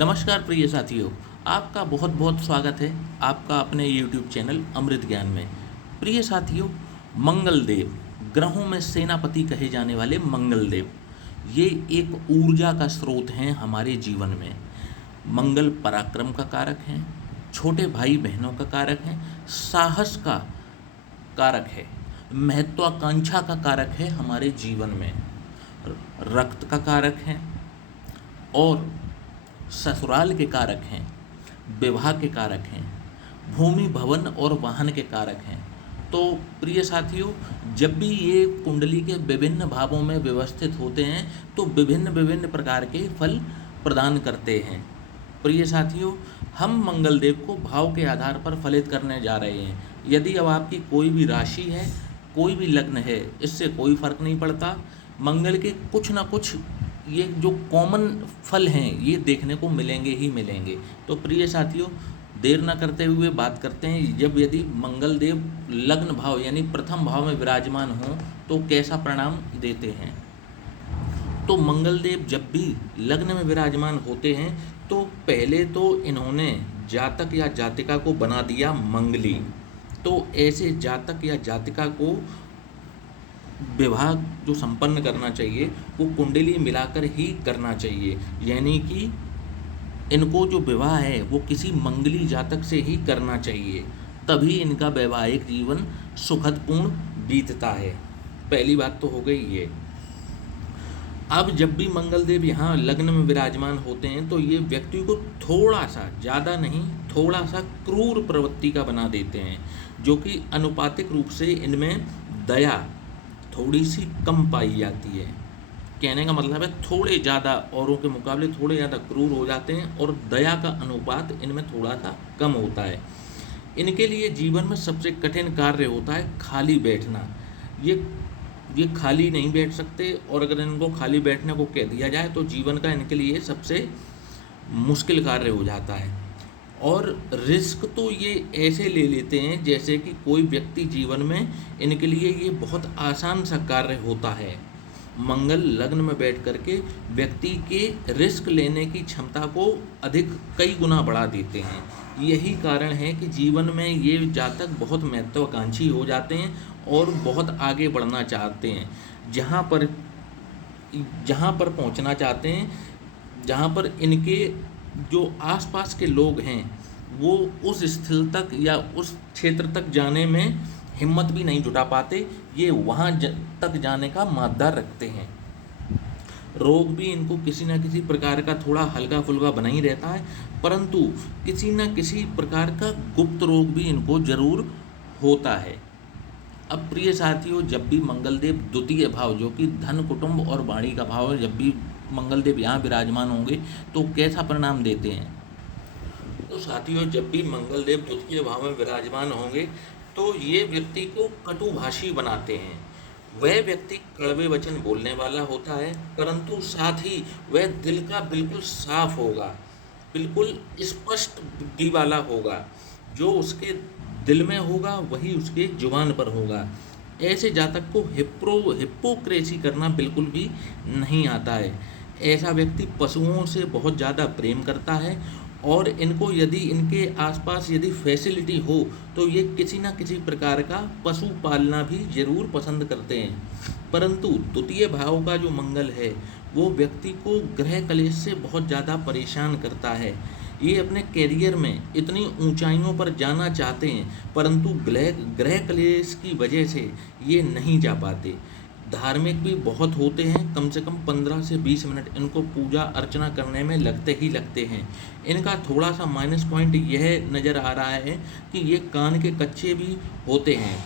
नमस्कार प्रिय साथियों, आपका बहुत बहुत स्वागत है आपका अपने YouTube चैनल अमृत ज्ञान में। प्रिय साथियों, मंगलदेव ग्रहों में सेनापति कहे जाने वाले मंगलदेव ये एक ऊर्जा का स्रोत हैं हमारे जीवन में। मंगल पराक्रम का कारक हैं, छोटे भाई बहनों का कारक हैं, साहस का कारक है, महत्वाकांक्षा का कारक है हमारे जीवन में, रक्त का कारक है और ससुराल के कारक हैं, विवाह के कारक हैं, भूमि भवन और वाहन के कारक हैं। तो प्रिय साथियों, जब भी ये कुंडली के विभिन्न भावों में व्यवस्थित होते हैं तो विभिन्न विभिन्न प्रकार के फल प्रदान करते हैं। प्रिय साथियों, हम मंगलदेव को भाव के आधार पर फलित करने जा रहे हैं। यदि अब आपकी कोई भी राशि है, कोई भी लग्न है, इससे कोई फर्क नहीं पड़ता। मंगल के कुछ ना कुछ ये जो कॉमन फल हैं ये देखने को मिलेंगे ही मिलेंगे। तो प्रिय साथियों, देर ना करते हुए बात करते हैं, जब यदि मंगलदेव लग्न भाव यानी प्रथम भाव में विराजमान हों तो कैसा परिणाम देते हैं। तो मंगलदेव जब भी लग्न में विराजमान होते हैं तो पहले तो इन्होंने जातक या जातिका को बना दिया मंगली। तो ऐसे जातक या जातिका को विवाह जो संपन्न करना चाहिए वो कुंडली मिलाकर ही करना चाहिए, यानी कि इनको जो विवाह है वो किसी मंगली जातक से ही करना चाहिए, तभी इनका वैवाहिक जीवन सुखदपूर्ण बीतता है। पहली बात तो हो गई ये। अब जब भी मंगलदेव यहाँ लग्न में विराजमान होते हैं तो ये व्यक्ति को थोड़ा सा, ज़्यादा नहीं, थोड़ा सा क्रूर प्रवृत्ति का बना देते हैं, जो कि अनुपातिक रूप से इनमें दया थोड़ी सी कम पाई जाती है। कहने का मतलब है थोड़े ज़्यादा औरों के मुकाबले थोड़े ज़्यादा क्रूर हो जाते हैं और दया का अनुपात इनमें थोड़ा सा कम होता है। इनके लिए जीवन में सबसे कठिन कार्य होता है खाली बैठना। ये खाली नहीं बैठ सकते, और अगर इनको खाली बैठने को कह दिया जाए तो जीवन का इनके लिए सबसे मुश्किल कार्य हो जाता है। और रिस्क तो ये ऐसे ले लेते हैं जैसे कि कोई व्यक्ति जीवन में इनके लिए ये बहुत आसान सा कार्य होता है। मंगल लग्न में बैठ करके व्यक्ति के रिस्क लेने की क्षमता को अधिक कई गुना बढ़ा देते हैं। यही कारण है कि जीवन में ये जातक बहुत महत्वाकांक्षी हो जाते हैं और बहुत आगे बढ़ना चाहते हैं। जहाँ पर पहुँचना चाहते हैं, जहाँ पर इनके जो आसपास के लोग हैं वो उस स्थल तक या उस क्षेत्र तक जाने में हिम्मत भी नहीं जुटा पाते, ये वहाँ तक जाने का माद्दार रखते हैं। रोग भी इनको किसी न किसी प्रकार का थोड़ा हल्का फुल्का बना ही रहता है, परंतु किसी न किसी प्रकार का गुप्त रोग भी इनको जरूर होता है। अब प्रिय साथियों, जब भी मंगलदेव द्वितीय भाव जो कि धन कुटुंब और वाणी का भाव है, जब भी मंगलदेव यहाँ विराजमान होंगे तो कैसा परिणाम देते हैं। तो साथियों, जब भी मंगलदेव द्वितीय भाव में विराजमान होंगे तो ये व्यक्ति को कटुभाषी बनाते हैं। वह व्यक्ति कड़वे वचन बोलने वाला होता है, परंतु साथ ही वह दिल का बिल्कुल साफ होगा, बिल्कुल स्पष्ट बुद्धि वाला होगा। जो उसके दिल में होगा वही उसके जुबान पर होगा। ऐसे जातक को हिप्पोक्रेसी करना बिल्कुल भी नहीं आता है। ऐसा व्यक्ति पशुओं से बहुत ज़्यादा प्रेम करता है और इनको यदि इनके आसपास यदि फैसिलिटी हो तो ये किसी न किसी प्रकार का पशु पालना भी जरूर पसंद करते हैं। परंतु द्वितीय भाव का जो मंगल है वो व्यक्ति को ग्रह क्लेश से बहुत ज़्यादा परेशान करता है। ये अपने कैरियर में इतनी ऊंचाइयों पर जाना चाहते हैं, परंतु ग्रह क्लेश की वजह से ये नहीं जा पाते। धार्मिक भी बहुत होते हैं, कम से कम 15 से 20 मिनट इनको पूजा अर्चना करने में लगते ही लगते हैं। इनका थोड़ा सा माइनस पॉइंट यह नज़र आ रहा है कि ये कान के कच्चे भी होते हैं।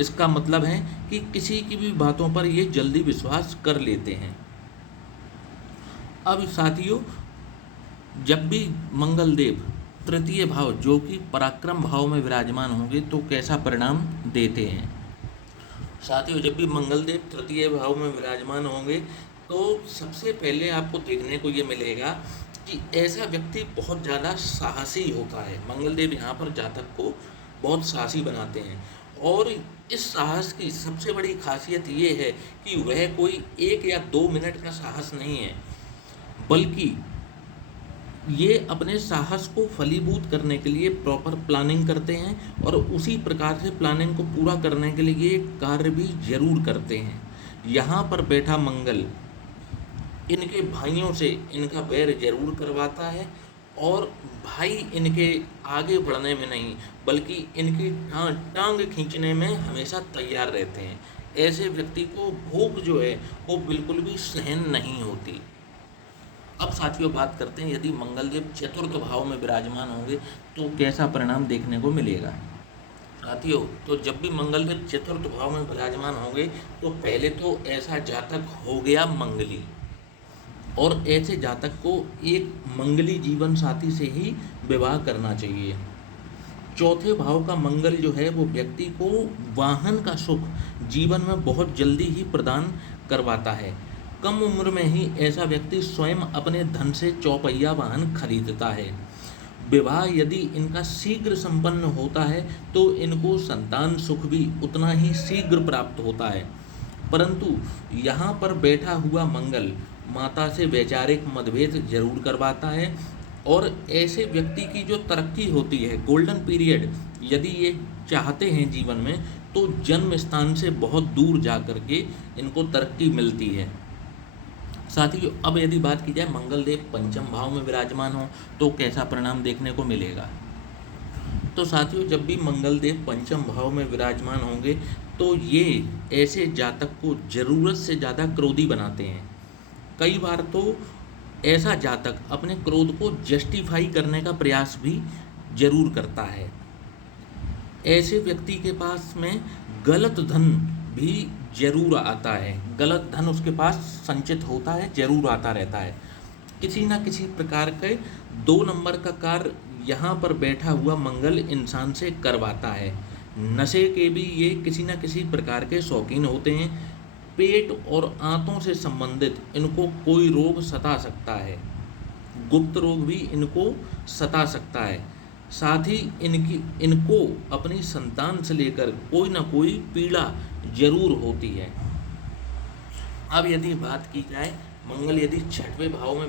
इसका मतलब है कि किसी की भी बातों पर ये जल्दी विश्वास कर लेते हैं। अब साथियों, जब भी मंगलदेव तृतीय भाव जो कि पराक्रम भाव में विराजमान होंगे तो कैसा परिणाम देते हैं। साथियों, जब भी मंगलदेव तृतीय भाव में विराजमान होंगे तो सबसे पहले आपको देखने को ये मिलेगा कि ऐसा व्यक्ति बहुत ज़्यादा साहसी होता है। मंगलदेव यहाँ पर जातक को बहुत साहसी बनाते हैं, और इस साहस की सबसे बड़ी खासियत ये है कि वह कोई 1 या 2 मिनट का साहस नहीं है, बल्कि ये अपने साहस को फलीभूत करने के लिए प्रॉपर प्लानिंग करते हैं और उसी प्रकार से प्लानिंग को पूरा करने के लिए कार्य भी जरूर करते हैं। यहाँ पर बैठा मंगल इनके भाइयों से इनका बैर जरूर करवाता है और भाई इनके आगे बढ़ने में नहीं बल्कि इनकी टांग खींचने में हमेशा तैयार रहते हैं। ऐसे व्यक्ति को भूख जो है वो बिल्कुल भी सहन नहीं होती। अब साथियों बात करते हैं यदि मंगलदेव चतुर्थ भाव में विराजमान होंगे तो कैसा परिणाम देखने को मिलेगा। साथियों तो जब भी मंगलदेव चतुर्थ भाव में विराजमान होंगे तो पहले तो ऐसा जातक हो गया मंगली, और ऐसे जातक को एक मंगली जीवन साथी से ही विवाह करना चाहिए। चौथे भाव का मंगल जो है वो व्यक्ति को वाहन का सुख जीवन में बहुत जल्दी ही प्रदान करवाता है। कम उम्र में ही ऐसा व्यक्ति स्वयं अपने धन से चौपहिया वाहन खरीदता है। विवाह यदि इनका शीघ्र संपन्न होता है तो इनको संतान सुख भी उतना ही शीघ्र प्राप्त होता है। परंतु यहाँ पर बैठा हुआ मंगल माता से वैचारिक मतभेद जरूर करवाता है और ऐसे व्यक्ति की जो तरक्की होती है गोल्डन पीरियड यदि ये चाहते हैं जीवन में तो जन्म स्थान से बहुत दूर जा कर के इनको तरक्की मिलती है। साथियों अब यदि बात की जाए मंगलदेव पंचम भाव में विराजमान हो तो कैसा परिणाम देखने को मिलेगा। तो साथियों जब भी मंगलदेव पंचम भाव में विराजमान होंगे तो ये ऐसे जातक को ज़रूरत से ज़्यादा क्रोधी बनाते हैं। कई बार तो ऐसा जातक अपने क्रोध को जस्टिफाई करने का प्रयास भी जरूर करता है। ऐसे व्यक्ति के पास में गलत धन भी जरूर आता है, गलत धन उसके पास संचित होता है, जरूर आता रहता है। किसी ना किसी प्रकार के 2 नंबर का कार्य यहाँ पर बैठा हुआ मंगल इंसान से करवाता है। नशे के भी ये किसी न किसी प्रकार के शौकीन होते हैं। पेट और आंतों से संबंधित इनको कोई रोग सता सकता है, गुप्त रोग भी इनको सता सकता है। साथ ही इनको अपनी संतान से लेकर कोई ना कोई पीड़ा जरूर होती है। अब यदि बात की जाए मंगल यदि छठवें भाव में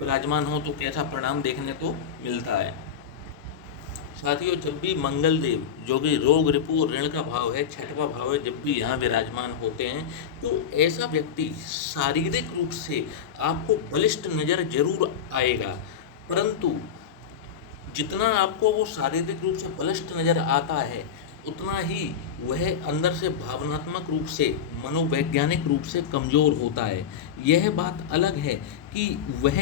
विराजमान हो तो कैसा परिणाम देखने को मिलता है। साथियों जब भी मंगल देव जो कि रोग रिपु और ऋण का भाव है, छठवां भाव है, जब भी यहाँ विराजमान होते हैं तो ऐसा व्यक्ति शारीरिक रूप से आपको बलिष्ठ नजर जरूर आएगा, परंतु जितना आपको वो शारीरिक रूप से बलिष्ठ नजर आता है उतना ही वह अंदर से भावनात्मक रूप से मनोवैज्ञानिक रूप से कमज़ोर होता है। यह बात अलग है कि वह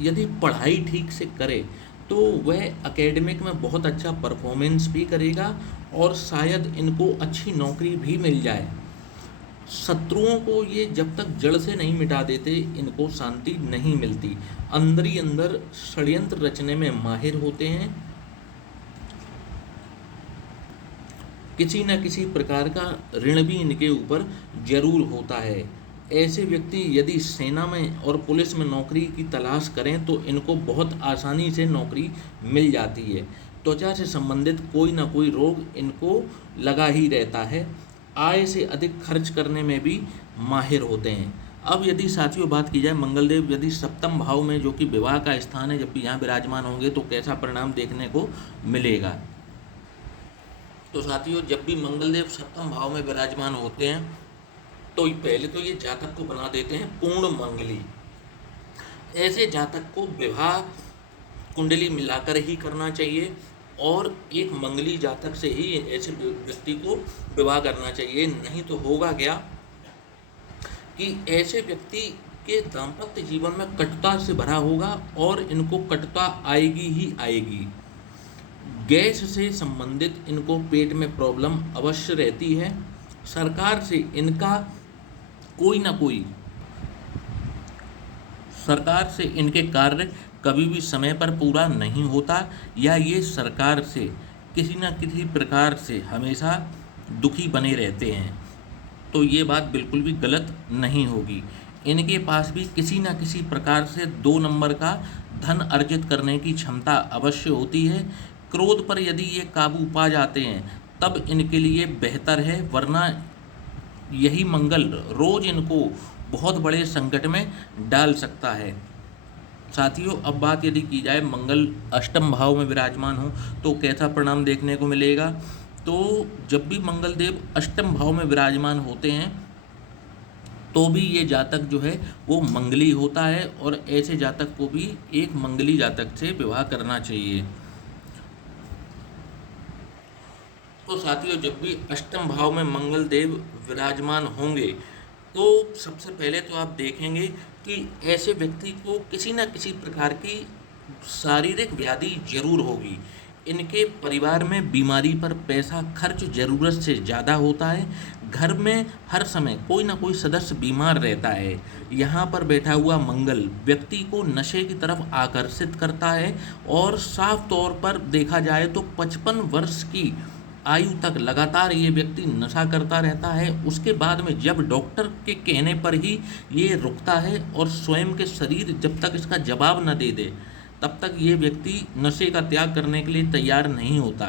यदि पढ़ाई ठीक से करे तो वह एकेडमिक में बहुत अच्छा परफॉर्मेंस भी करेगा और शायद इनको अच्छी नौकरी भी मिल जाए। शत्रुओं को ये जब तक जड़ से नहीं मिटा देते इनको शांति नहीं मिलती। अंदर ही अंदर षड्यंत्र रचने में माहिर होते हैं। किसी न किसी प्रकार का ऋण भी इनके ऊपर जरूर होता है। ऐसे व्यक्ति यदि सेना में और पुलिस में नौकरी की तलाश करें तो इनको बहुत आसानी से नौकरी मिल जाती है। त्वचा से संबंधित कोई ना कोई रोग इनको लगा ही रहता है। आय से अधिक खर्च करने में भी माहिर होते हैं। अब यदि साथियों बात की जाए मंगलदेव यदि सप्तम भाव में जो कि विवाह का स्थान है, जब भी यहाँ विराजमान होंगे तो कैसा परिणाम देखने को मिलेगा। तो साथियों जब भी मंगलदेव सप्तम भाव में विराजमान होते हैं तो पहले तो ये जातक को बना देते हैं पूर्ण मंगली। ऐसे जातक को विवाह कुंडली मिलाकर ही करना चाहिए और एक मंगली जातक से ही ऐसे व्यक्ति को विवाह करना चाहिए। नहीं तो होगा क्या कि ऐसे व्यक्ति के दाम्पत्य जीवन में कटुता से भरा होगा और इनको कटुता आएगी ही आएगी। गैस से संबंधित इनको पेट में प्रॉब्लम अवश्य रहती है। सरकार से इनका कोई ना कोई सरकार से इनके कार्य कभी भी समय पर पूरा नहीं होता या ये सरकार से किसी न किसी प्रकार से हमेशा दुखी बने रहते हैं। तो ये बात बिल्कुल भी गलत नहीं होगी। इनके पास भी किसी न किसी प्रकार से 2 नंबर का धन अर्जित करने की क्षमता अवश्य होती है। क्रोध पर यदि ये काबू पा जाते हैं तब इनके लिए बेहतर है, वरना यही मंगल रोज इनको बहुत बड़े संकट में डाल सकता है। साथियों अब बात यदि की जाए मंगल अष्टम भाव में विराजमान हो तो कैसा परिणाम देखने को मिलेगा। तो जब भी मंगल देव अष्टम भाव में विराजमान होते हैं तो भी ये जातक जो है वो मंगली होता है, और ऐसे जातक को भी एक मंगली जातक से विवाह करना चाहिए। तो साथियों जब भी अष्टम भाव में मंगल देव विराजमान होंगे तो सबसे पहले तो आप देखेंगे कि ऐसे व्यक्ति को किसी न किसी प्रकार की शारीरिक व्याधि जरूर होगी। इनके परिवार में बीमारी पर पैसा खर्च जरूरत से ज़्यादा होता है। घर में हर समय कोई ना कोई सदस्य बीमार रहता है। यहाँ पर बैठा हुआ मंगल व्यक्ति को नशे की तरफ आकर्षित करता है, और साफ तौर पर देखा जाए तो 55 वर्ष की आयु तक लगातार ये व्यक्ति नशा करता रहता है। उसके बाद में जब डॉक्टर के कहने पर ही ये रुकता है और स्वयं के शरीर जब तक इसका जवाब न दे दे तब तक ये व्यक्ति नशे का त्याग करने के लिए तैयार नहीं होता।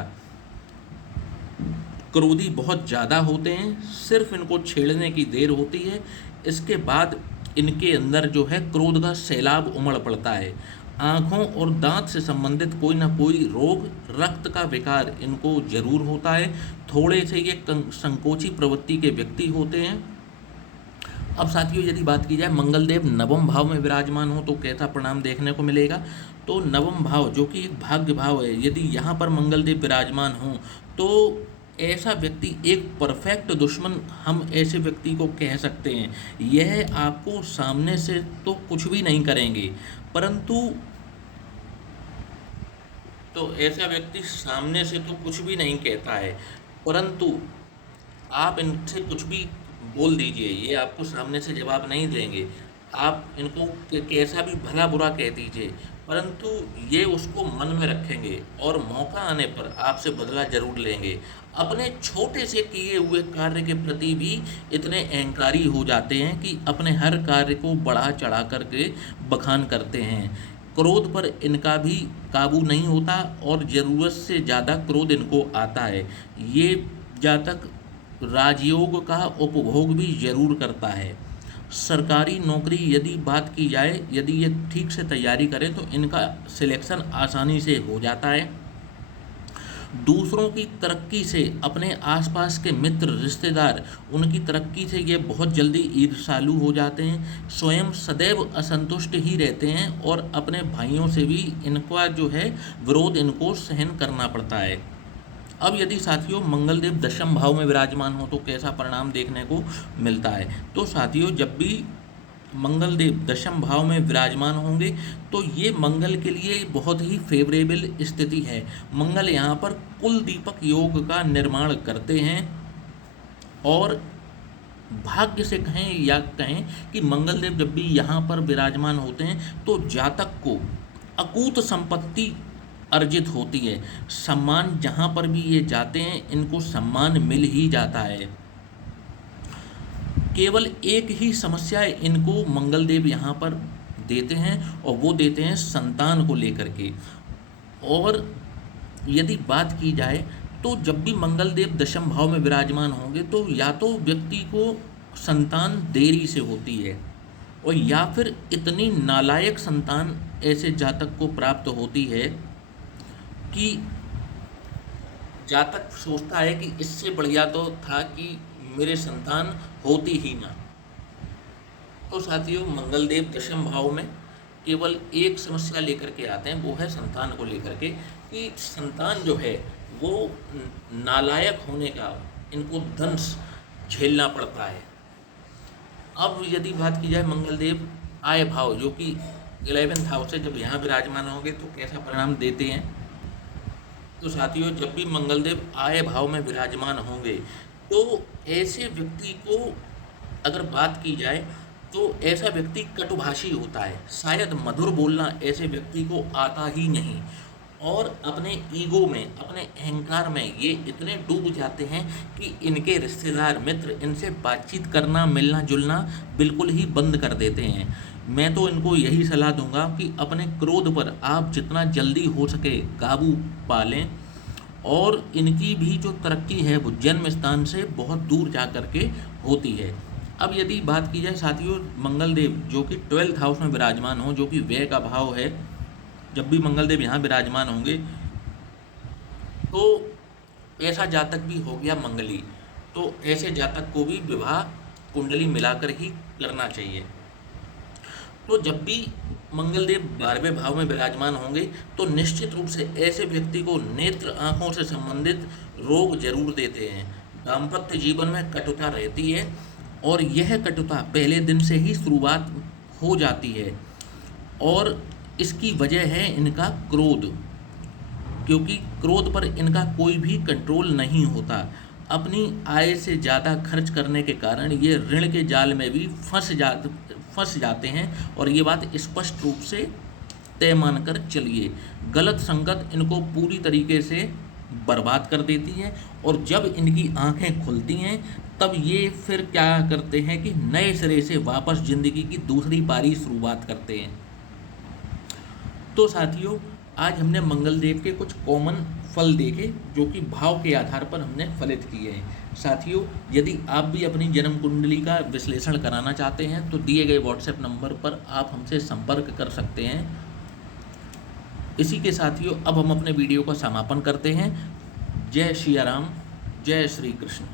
क्रोधी बहुत ज़्यादा होते हैं, सिर्फ इनको छेड़ने की देर होती है, इसके बाद इनके अंदर जो है क्रोध का सैलाब उमड़ पड़ता है। आँखों और दांत से संबंधित कोई ना कोई रोग, रक्त का विकार इनको जरूर होता है। थोड़े से ये संकोची प्रवृत्ति के व्यक्ति होते हैं। अब साथियों यदि बात की जाए मंगल देव नवम भाव में विराजमान हो तो कैसा परिणाम देखने को मिलेगा। तो नवम भाव जो कि एक भाग्य भाव है, यदि यहाँ पर मंगल देव विराजमान हो तो ऐसा व्यक्ति एक परफेक्ट दुश्मन हम ऐसे व्यक्ति को कह सकते हैं। यह आपको सामने से तो कुछ भी नहीं करेंगे, परंतु तो ऐसा व्यक्ति सामने से तो कुछ भी नहीं कहता है, परंतु आप इनसे कुछ भी बोल दीजिए, ये आपको सामने से जवाब नहीं देंगे। आप इनको कैसा भी भला बुरा कह दीजिए, परंतु ये उसको मन में रखेंगे और मौका आने पर आपसे बदला जरूर लेंगे। अपने छोटे से किए हुए कार्य के प्रति भी इतने अहंकारी हो जाते हैं कि अपने हर कार्य को बढ़ा चढ़ा करके बखान करते हैं। क्रोध पर इनका भी काबू नहीं होता और ज़रूरत से ज़्यादा क्रोध इनको आता है। ये जातक राजयोग का उपभोग भी जरूर करता है। सरकारी नौकरी यदि बात की जाए, यदि ये ठीक से तैयारी करें तो इनका सिलेक्शन आसानी से हो जाता है। दूसरों की तरक्की से अपने आसपास के मित्र रिश्तेदार उनकी तरक्की से ये बहुत जल्दी ईर्ष्यालु हो जाते हैं। स्वयं सदैव असंतुष्ट ही रहते हैं और अपने भाइयों से भी इनका जो है विरोध इनको सहन करना पड़ता है। अब यदि साथियों मंगल देव दशम भाव में विराजमान हो तो कैसा परिणाम देखने को मिलता है। तो साथियों जब भी मंगल देव दशम भाव में विराजमान होंगे तो ये मंगल के लिए बहुत ही फेवरेबल स्थिति है। मंगल यहाँ पर कुल दीपक योग का निर्माण करते हैं, और भाग्य से कहें या कहें कि मंगल देव जब भी यहाँ पर विराजमान होते हैं तो जातक को अकूत संपत्ति अर्जित होती है। सम्मान जहाँ पर भी ये जाते हैं इनको सम्मान मिल ही जाता है। केवल एक ही समस्या इनको मंगल देव यहाँ पर देते हैं, और वो देते हैं संतान को लेकर के। और यदि बात की जाए तो जब भी मंगल देव दशम भाव में विराजमान होंगे तो या तो व्यक्ति को संतान देरी से होती है, और या फिर इतनी नालायक संतान ऐसे जातक को प्राप्त होती है कि जातक सोचता है कि इससे बढ़िया तो था कि मेरे संतान होती ही ना। तो साथियों मंगल देव दशम भाव में केवल एक समस्या लेकर के आते हैं, वो है संतान को लेकर के, कि संतान जो है वो नालायक होने का इनको दंश झेलना पड़ता है। अब यदि बात की जाए मंगल देव आय भाव जो कि 11th हाउस से जब यहाँ विराजमान होंगे तो कैसा परिणाम देते हैं। तो साथियों जब भी मंगल देव आय भाव में विराजमान होंगे तो ऐसे व्यक्ति को अगर बात की जाए तो ऐसा व्यक्ति कटुभाषी होता है, शायद मधुर बोलना ऐसे व्यक्ति को आता ही नहीं, और अपने ईगो में, अपने अहंकार में ये इतने डूब जाते हैं कि इनके रिश्तेदार मित्र इनसे बातचीत करना, मिलना जुलना बिल्कुल ही बंद कर देते हैं। मैं तो इनको यही सलाह दूंगा कि अपने क्रोध पर आप जितना जल्दी हो सके काबू पा लें, और इनकी भी जो तरक्की है वो जन्म स्थान से बहुत दूर जा कर के होती है। अब यदि बात की जाए साथियों मंगल देव जो कि 12th हाउस में विराजमान हो, जो कि व्यय का भाव है, जब भी मंगल देव यहाँ विराजमान होंगे तो ऐसा जातक भी हो गया मंगली, तो ऐसे जातक को भी विवाह कुंडली मिलाकर ही करना चाहिए। तो जब भी मंगल देव 12वें भाव में विराजमान होंगे तो निश्चित रूप से ऐसे व्यक्ति को नेत्र आंखों से संबंधित रोग जरूर देते हैं। दाम्पत्य जीवन में कटुता रहती है और यह कटुता पहले दिन से ही शुरुआत हो जाती है और इसकी वजह है इनका क्रोध, क्योंकि क्रोध पर इनका कोई भी कंट्रोल नहीं होता। अपनी आय से ज़्यादा खर्च करने के कारण ये ऋण के जाल में भी फंस जाते हैं और ये बात स्पष्ट रूप से तय मानकर चलिए। गलत संगत इनको पूरी तरीके से बर्बाद कर देती है और जब इनकी आंखें खुलती हैं तब ये फिर क्या करते हैं कि नए सिरे से वापस ज़िंदगी की दूसरी पारी शुरुआत करते हैं। तो साथियों आज हमने मंगल देव के कुछ कॉमन फल देखे जो कि भाव के आधार पर हमने फलित किए हैं। साथियों यदि आप भी अपनी जन्म कुंडली का विश्लेषण कराना चाहते हैं तो दिए गए व्हाट्सएप नंबर पर आप हमसे संपर्क कर सकते हैं। इसी के साथियों अब हम अपने वीडियो का समापन करते हैं। जय श्री राम, जय श्री कृष्ण।